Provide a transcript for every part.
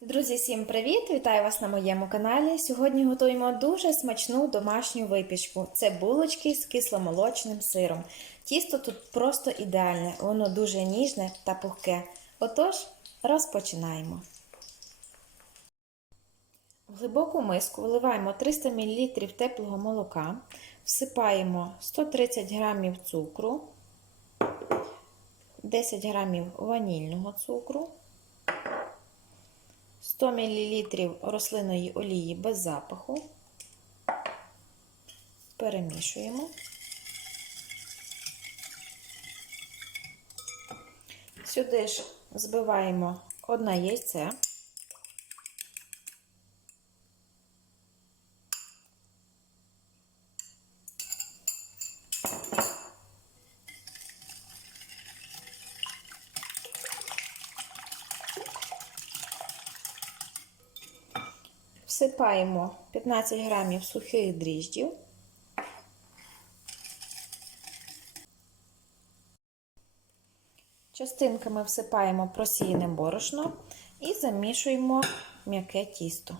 Друзі, всім привіт! Вітаю вас на моєму каналі. Сьогодні готуємо дуже смачну домашню випічку. Це булочки з кисломолочним сиром. Тісто тут просто ідеальне, воно дуже ніжне та пухке. Отож, розпочинаємо. В глибоку миску вливаємо 300 мл теплого молока, всипаємо 130 г цукру, 10 г ванільного цукру. 100 мл рослинної олії без запаху. Перемішуємо. Сюди ж збиваємо одне яйце. Всипаємо 15 грамів сухих дріждів. Частинками всипаємо просіяне борошно і замішуємо м'яке тісто.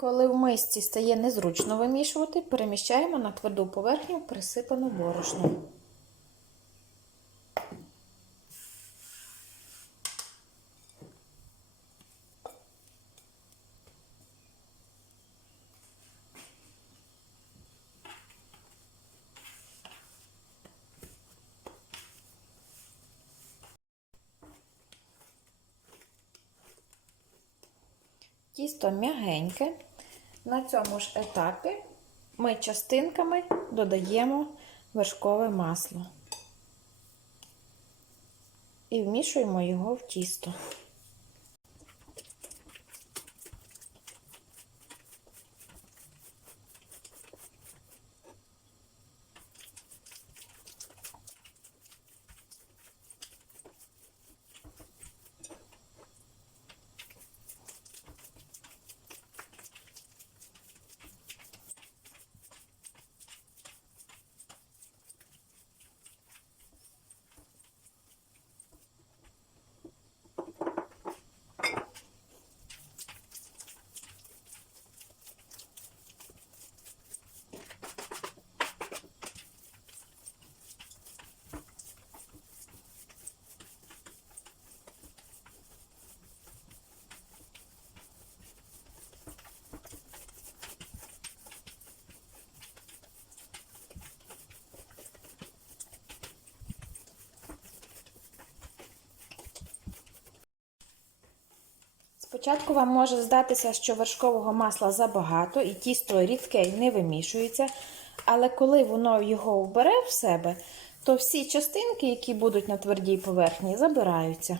Коли в мисці стає незручно вимішувати, переміщаємо на тверду поверхню присипану борошном. Тісто м'ягеньке. На цьому ж етапі ми частинками додаємо вершкове масло і вмішуємо його в тісто. Спочатку вам може здатися, що вершкового масла забагато і тісто рідке і не вимішується, але коли воно його вбере в себе, то всі частинки, які будуть на твердій поверхні, забираються.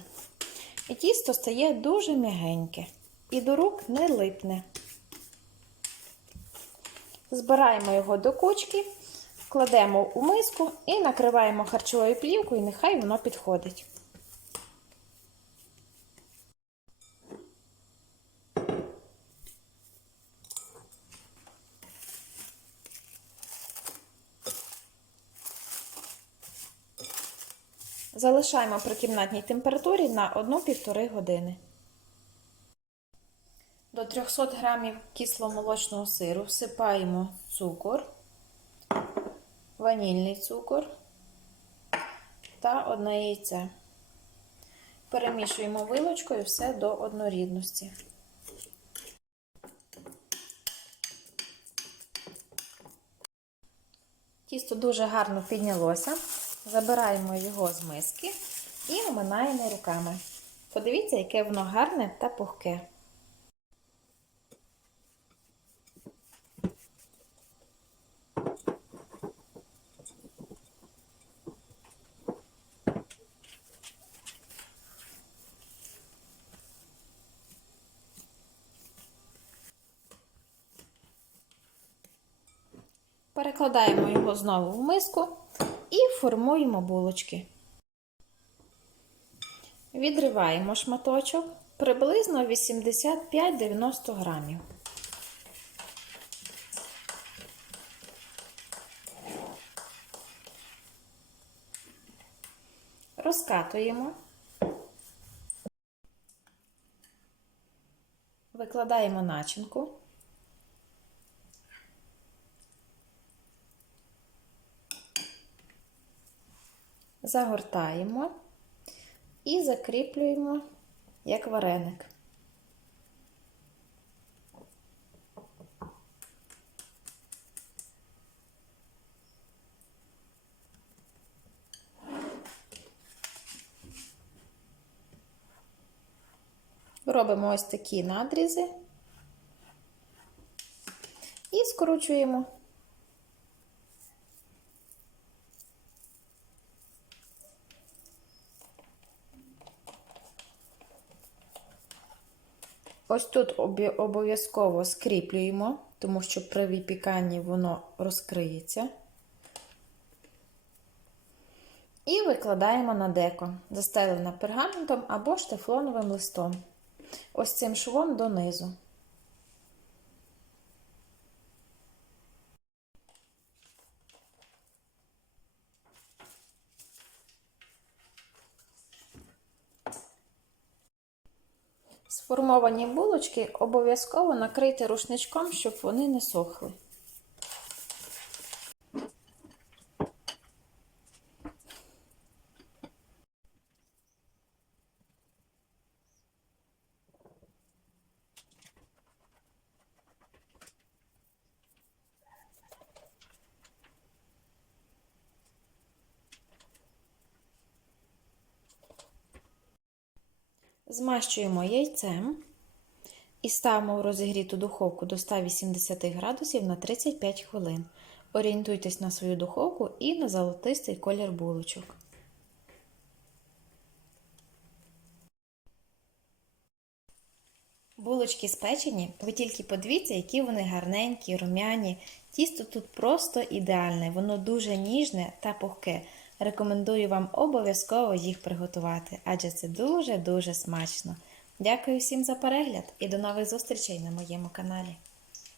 І тісто стає дуже м'ягеньке і до рук не липне. Збираємо його до кучки, кладемо у миску і накриваємо харчовою плівкою, і нехай воно підходить. Залишаємо при кімнатній температурі на 1-1,5 години. До 300 г кисломолочного сиру всипаємо цукор, ванільний цукор та одне яйце. Перемішуємо вилочкою все до однорідності. Тісто дуже гарно піднялося. Забираємо його з миски і оминаємо руками. Подивіться, яке воно гарне та пухке. Перекладаємо його знову в миску формуємо булочки. Відриваємо шматочок приблизно 85-90 грамів. Розкатуємо. Викладаємо начинку. Загортаємо і закріплюємо як вареник. Робимо ось такі надрізи і скручуємо. Ось тут обов'язково скріплюємо, тому що при випіканні воно розкриється. І викладаємо на деко, застелене пергаментом або штефлоновим листом. Ось цим швом донизу. Сформовані булочки обов'язково накрити рушничком, щоб вони не сохли. Змащуємо яйцем і ставимо в розігріту духовку до 180 градусів на 35 хвилин. Орієнтуйтесь на свою духовку і на золотистий колір булочок. Булочки спечені, ви тільки подивіться, які вони гарненькі, рум'яні. Тісто тут просто ідеальне, воно дуже ніжне та пухке. Рекомендую вам обов'язково їх приготувати, адже це дуже-дуже смачно. Дякую всім за перегляд і до нових зустрічей на моєму каналі.